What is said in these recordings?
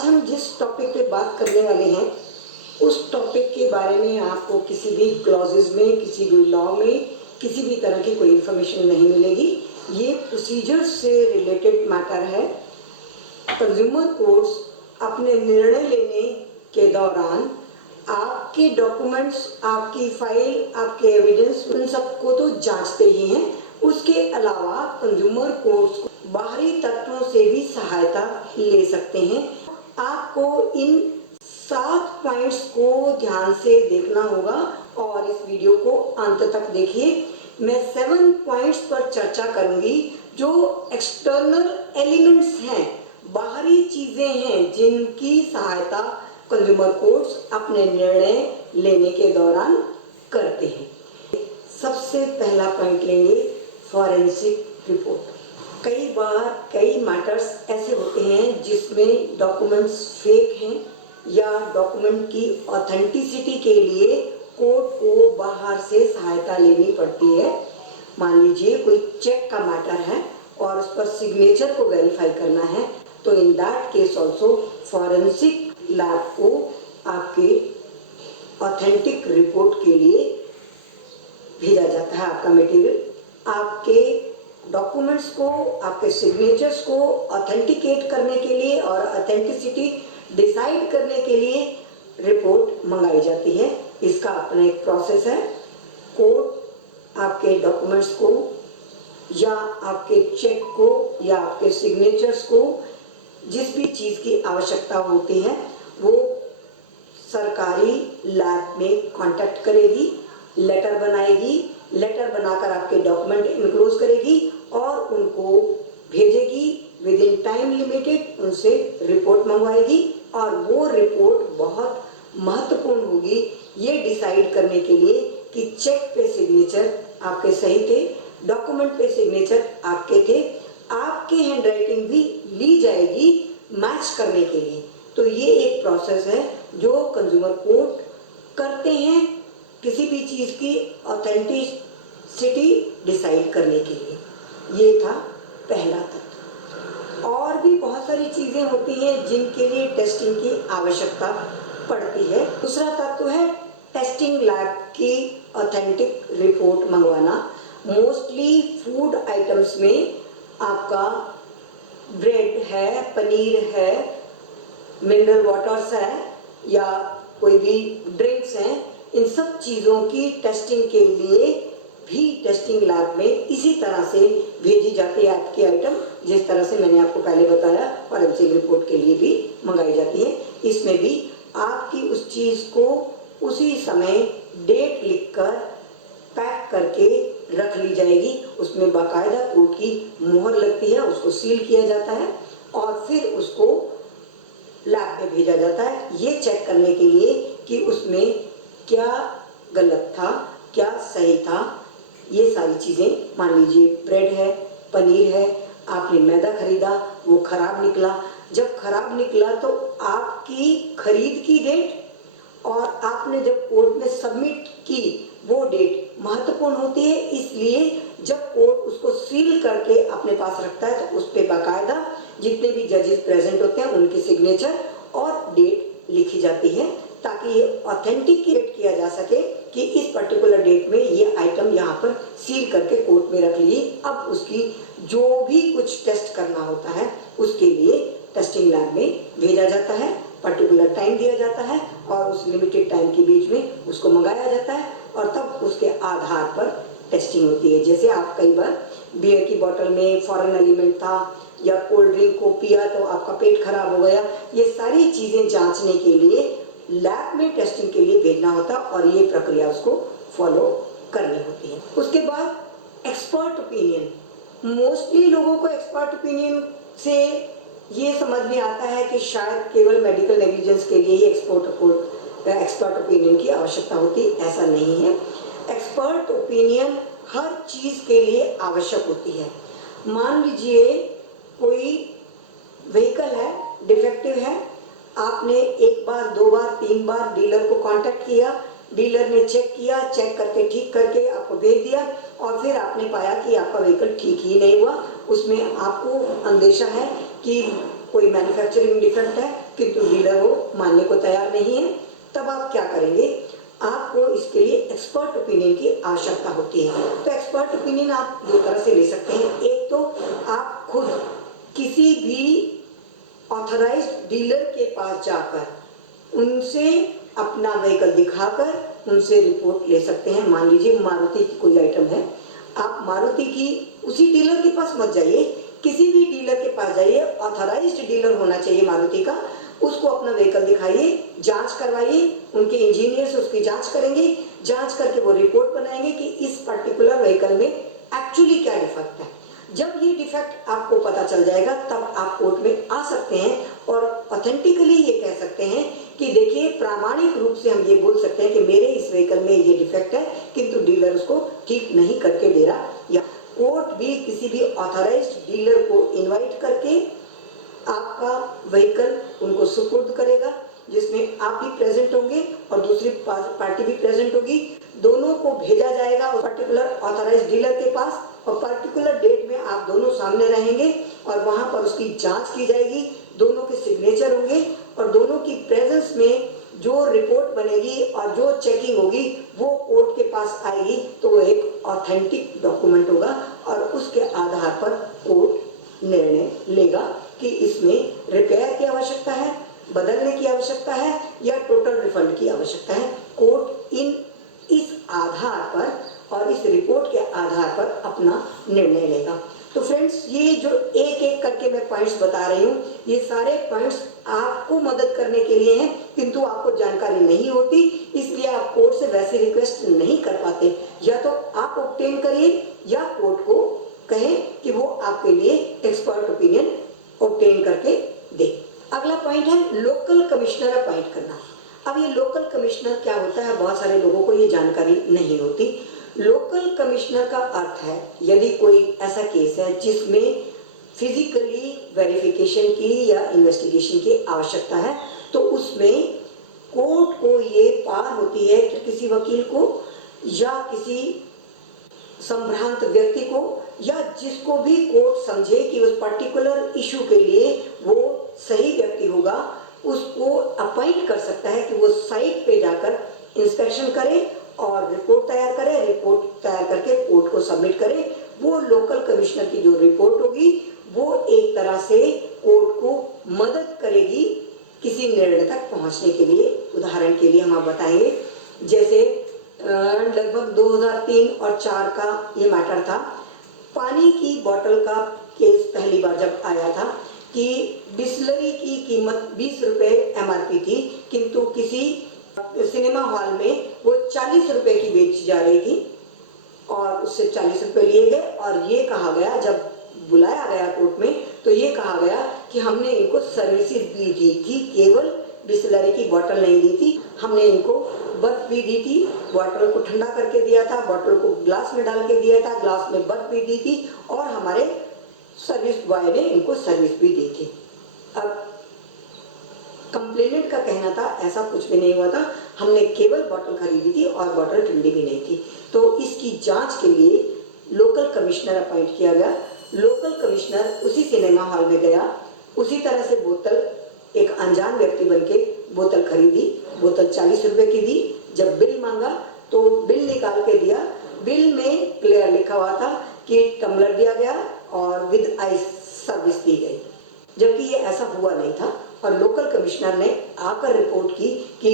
आज हम जिस टॉपिक पे बात करने वाले हैं उस टॉपिक के बारे में आपको किसी भी क्लॉजेज में, किसी भी लॉ में, किसी भी तरह की कोई इन्फॉर्मेशन नहीं मिलेगी। ये प्रोसीजर से रिलेटेड मैटर है। कंज्यूमर कोर्ट्स अपने निर्णय लेने के दौरान आपके डॉक्यूमेंट्स, आपकी फाइल, आपके एविडेंस, उन सबको तो जांचते ही हैं। उसके अलावा कंज्यूमर कोर्ट्स बाहरी तत्वों से भी सहायता ले सकते हैं। आपको इन 7 पॉइंट्स को ध्यान से देखना होगा और इस वीडियो को अंत तक देखिए। मैं 7 पॉइंट्स पर चर्चा करूंगी जो एक्सटर्नल एलिमेंट्स हैं, बाहरी चीजें हैं जिनकी सहायता कंज्यूमर कोर्ट्स अपने निर्णय लेने के दौरान करते हैं। सबसे पहला पॉइंट लेंगे फॉरेंसिक रिपोर्ट। कई बार कई मैटर्स ऐसे होते हैं जिसमें डॉक्यूमेंट्स फेक हैं या डॉक्यूमेंट की ऑथेंटिसिटी के लिए कोर्ट को बाहर से सहायता लेनी पड़ती है। मान लीजिए कोई चेक का मैटर है और उस पर सिग्नेचर को वेरीफाई करना है, तो in that case also forensic lab को आपके ऑथेंटिक रिपोर्ट के लिए भेजा जाता है। आपका मटेरियल, आपके डॉक्यूमेंट्स को, आपके सिग्नेचर्स को ऑथेंटिकेट करने के लिए और ऑथेंटिसिटी डिसाइड करने के लिए रिपोर्ट मंगाई जाती है। इसका अपना एक प्रोसेस है। कोर्ट आपके डॉक्यूमेंट्स को या आपके चेक को या आपके सिग्नेचर्स को, जिस भी चीज़ की आवश्यकता होती है, वो सरकारी लैब में कांटेक्ट करेगी, लेटर बनाएगी, लेटर बनाकर आपके डॉक्यूमेंट इनक्लोज करेगी और उनको भेजेगी। विद इन टाइम लिमिटेड उनसे रिपोर्ट मंगवाएगी और वो रिपोर्ट बहुत महत्वपूर्ण होगी ये डिसाइड करने के लिए कि चेक पे सिग्नेचर आपके सही थे, डॉक्यूमेंट पे सिग्नेचर आपके थे, आपकी हैंडराइटिंग भी ली जाएगी मैच करने के लिए। तो ये एक प्रोसेस है जो कंज्यूमर कोर्ट करते हैं किसी भी चीज़ की ऑथेंटिसिटी डिसाइड करने के लिए। ये था पहला तत्व। और भी बहुत सारी चीज़ें होती हैं जिनके लिए टेस्टिंग की आवश्यकता पड़ती है। दूसरा तत्व है टेस्टिंग लैब की ऑथेंटिक रिपोर्ट मंगवाना। मोस्टली फूड आइटम्स में आपका ब्रेड है, पनीर है, मिनरल वाटर्स है या कोई भी ड्रिंक्स हैं, इन सब चीज़ों की टेस्टिंग के लिए भी टेस्टिंग लैब में इसी तरह से भेजी जाती है आपकी आइटम, जिस तरह से मैंने आपको पहले बताया फॉरेंसिक रिपोर्ट के लिए भी मंगाई जाती है। इसमें भी आपकी उस चीज़ को उसी समय डेट लिखकर पैक करके रख ली जाएगी। उसमें बाकायदा कोर्ट की मुहर लगती है, उसको सील किया जाता है और फिर उसको लैब में भेजा जाता है ये चेक करने के लिए कि उसमें क्या गलत था, क्या सही था। ये सारी चीज़ें, मान लीजिए ब्रेड है, पनीर है, आपने मैदा खरीदा, वो खराब निकला। जब खराब निकला तो आपकी खरीद की डेट और आपने जब कोर्ट में सबमिट की वो डेट महत्वपूर्ण होती है। इसलिए जब कोर्ट उसको सील करके अपने पास रखता है तो उस पर बाकायदा जितने भी जजेस प्रेजेंट होते हैं उनके सिग्नेचर और डेट लिखी जाती है, ताकि ये ऑथेंटिकेट किया जा सके कि इस पर्टिकुलर डेट में ये आइटम यहाँ पर सील करके कोर्ट में रख ली। अब उसकी जो भी कुछ टेस्ट करना होता है उसके लिए टेस्टिंग लैब में भेजा जाता है, पर्टिकुलर टाइम दिया जाता है और उस लिमिटेड टाइम के बीच में उसको मंगाया जाता है और तब उसके आधार पर टेस्टिंग होती है। जैसे आप कई बार बियर की बोतल में फॉरेन एलिमेंट था या कोल्ड ड्रिंक को पिया तो आपका पेट खराब हो गया, ये सारी चीज़ें जांचने के लिए लैब में टेस्टिंग के लिए भेजना होता और ये प्रक्रिया उसको फॉलो करनी होती है। उसके बाद एक्सपर्ट ओपिनियन। मोस्टली लोगों को एक्सपर्ट ओपिनियन से ये समझ में आता है कि शायद केवल मेडिकल नेग्लिजेंस के लिए ही एक्सपर्ट ओपिनियन की आवश्यकता होती। ऐसा नहीं है। एक्सपर्ट ओपिनियन हर चीज़ के लिए आवश्यक होती है। मान लीजिए कोई व्हीकल है, डिफेक्टिव है, आपने 1 बार, 2 बार, 3 बार डीलर को कांटेक्ट किया, डीलर ने चेक किया, चेक करके ठीक करके आपको भेज दिया और फिर आपने पाया कि आपका व्हीकल ठीक ही नहीं हुआ। उसमें आपको अंदेशा है कि कोई मैन्युफैक्चरिंग डिफेक्ट है, किंतु डीलर वो मानने को तैयार नहीं है, तब आप क्या करेंगे, आपको इसके लिए एक्सपर्ट ओपिनियन की आवश्यकता होती है। तो एक्सपर्ट ओपिनियन आप दो तरह से ले सकते हैं। एक तो आप खुद किसी भी ऑथराइज्ड डीलर के पास जाकर उनसे अपना व्हीकल दिखाकर उनसे रिपोर्ट ले सकते हैं। मान लीजिए मारुति की कोई आइटम है, आप मारुति की उसी डीलर के पास मत जाइए, किसी भी डीलर के पास जाइए, ऑथराइज्ड डीलर होना चाहिए मारुति का, उसको अपना व्हीकल दिखाइए, जांच करवाइए, उनके इंजीनियर्स उसकी जांच करेंगे, जांच करके वो रिपोर्ट बनाएंगे कि इस पर्टिकुलर व्हीकल में एक्चुअली क्या डिफेक्ट है। जब ये डिफेक्ट आपको पता चल जाएगा तब आप कोर्ट में आ सकते हैं और ऑथेंटिकली ये कह सकते हैं कि देखिए, प्रामाणिक रूप से हम ये बोल सकते हैं कि मेरे इस व्हीकल में ये डिफेक्ट है, किंतु डीलर उसको ठीक नहीं करके दे रहा। या कोर्ट भी किसी भी ऑथराइज्ड डीलर को इन्वाइट करके आपका व्हीकल उनको सुपुर्द करेगा, जिसमें आप भी प्रेजेंट होंगे और दूसरी पार्टी भी प्रेजेंट होगी। दोनों को भेजा जाएगा पर्टिकुलर ऑथराइज्ड डीलर के पास और पर्टिकुलर डेट में आप दोनों सामने रहेंगे और वहां पर उसकी जांच की जाएगी, दोनों के सिग्नेचर होंगे और दोनों की प्रेजेंस में जो रिपोर्ट बनेगी और जो चेकिंग होगी वो कोर्ट के पास आएगी। तो वो एक ऑथेंटिक डॉक्यूमेंट होगा और उसके आधार पर कोर्ट निर्णय लेगा कि इसमें रिपेयर की आवश्यकता है, बदलने की आवश्यकता है या टोटल रिफंड की आवश्यकता है। कोर्ट इस आधार पर और इस रिपोर्ट के आधार पर अपना निर्णय लेगा। तो फ्रेंड्स, ये जो एक एक करके मैं पॉइंट्स बता रही हूँ, ये सारे पॉइंट्स आपको मदद करने के लिए हैं, किंतु आपको जानकारी नहीं होती, इसलिए आप कोर्ट से वैसे रिक्वेस्ट नहीं कर पाते। या तो आप ऑब्टेन करिए या कोर्ट को कहें कि वो आपके लिए एक्सपर्ट ओपिनियन ऑब्टेन करके दे। अगला पॉइंट है लोकल कमिश्नर अपॉइंट करना। अब ये लोकल कमिश्नर क्या होता है, बहुत सारे लोगों को ये जानकारी नहीं होती। लोकल कमिश्नर का अर्थ है, यदि कोई ऐसा केस है जिसमें फिजिकली वेरिफिकेशन की या इन्वेस्टिगेशन की आवश्यकता है, तो उसमें कोर्ट को ये पावर होती है कि किसी वकील को या किसी संभ्रांत व्यक्ति को या जिसको भी कोर्ट समझे कि उस पर्टिकुलर इशू के लिए वो सही व्यक्ति होगा, उसको अपॉइंट कर सकता है कि वो साइट पे जाकर इंस्पेक्शन करे और रिपोर्ट तैयार करे, रिपोर्ट तैयार करके कोर्ट को सबमिट करे। वो लोकल कमिश्नर की जो रिपोर्ट होगी वो एक तरह से कोर्ट को मदद करेगी किसी निर्णय तक पहुंचने के लिए। उदाहरण के लिए हम आप बताएंगे, जैसे लगभग 2003 और 4 का ये मैटर था। पानी की बोतल का केस पहली बार जब आया था कि बिस्लरी की कीमत 20 रुपये MRP थी, किंतु किसी सिनेमा हॉल में वो 40 रुपये की बेची जा रही थी और उससे 40 रुपये लिए गए और ये कहा गया, जब बुलाया गया कोर्ट में तो ये कहा गया कि हमने इनको सर्विसेज भी दी थी, केवल बिस्लरी की बोतल नहीं दी थी, हमने इनको बर्फ भी दी थी, बोतल को ठंडा करके दिया था, बोतल को ग्लास में डाल के दिया था, ग्लास में बर्फ भी दी थी और हमारे सर्विस बॉय ने इनको सर्विस भी दी थी। अब कंप्लेनेंट का कहना था ऐसा कुछ भी नहीं हुआ था, हमने केवल बोतल खरीदी थी और बोतल ठंडी भी नहीं थी। तो इसकी जांच के लिए लोकल कमिश्नर अपॉइंट किया गया। लोकल कमिश्नर उसी सिनेमा हॉल में गया, उसी तरह से बोतल एक अनजान व्यक्ति बनके बोतल खरीदी, बोतल 40 रुपए की दी। जब बिल मांगा तो बिल निकाल के दिया, बिल में क्लियर लिखा हुआ था कि टम्बलर दिया गया और विद आइस सर्विस दी गई, जबकि ये ऐसा हुआ नहीं था। और लोकल कमिश्नर ने आकर रिपोर्ट की कि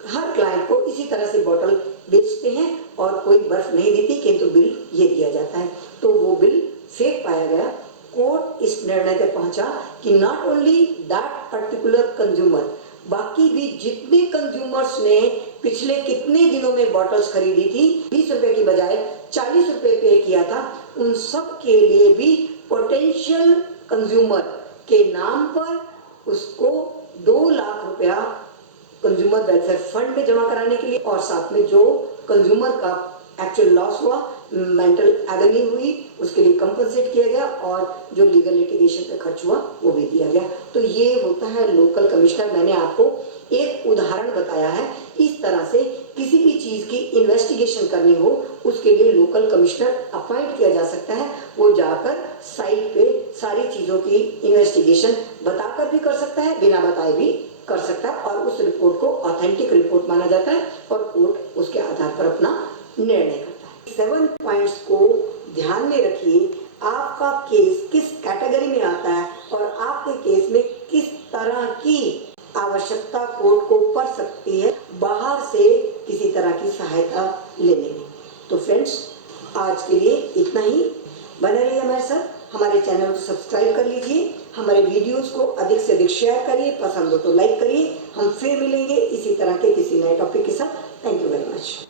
हर क्लाइंट को इसी तरह से बोतल बेचते हैं और कोई बर्फ नहीं देती, किंतु बिल ये दिया जाता है। तो वो बिल फेक पाया गया। कोर्ट इस निर्णय पे पहुंचा कि not only that particular consumer, बाकी भी जितने कंज्यूमर्स ने पिछले कितने दिनों में बॉटल्स खरीदी थी, 20 रुपए की बजाय 40 रुपए पे किया था, उन सब के लिए भी पोटेंशियल कंज्यूमर के नाम पर उसको 2 लाख रुपया कंज्यूमर वेलफेयर फंड में जमा कराने के लिए और साथ में जो कंज्यूमर का एक्चुअल लॉस हुआ, मेंटल एगनी हुई, उसके लिए कंपनसेट किया गया और जो लीगल लिटिगेशन पे खर्च हुआ वो भी दिया गया। तो ये होता है लोकल कमिश्नर। मैंने आपको एक उदाहरण बताया है। इस तरह से किसी भी चीज की इन्वेस्टिगेशन करनी हो उसके लिए लोकल कमिश्नर अपॉइंट किया जा सकता है। वो जाकर साइट पे सारी चीजों की इन्वेस्टिगेशन बताकर भी कर सकता है, बिना बताए भी कर सकता है, और उस रिपोर्ट को ऑथेंटिक रिपोर्ट माना जाता है और कोर्ट उसके आधार पर अपना निर्णय करता है। 7 पॉइंट्स को ध्यान में रखिए। आपका केस किस कैटेगरी में आता है और आपके केस में किस तरह की आवश्यकता कोर्ट को पड़ सकती है बाहर से किसी तरह की सहायता लेने में। तो फ्रेंड्स, आज के लिए इतना ही। बने रहिए हमारे साथ, हमारे चैनल को सब्सक्राइब कर लीजिए, हमारे वीडियोस को अधिक से अधिक शेयर करिए, पसंद हो तो लाइक करिए। हम फिर मिलेंगे इसी तरह के किसी नए टॉपिक के साथ। Thank you very much.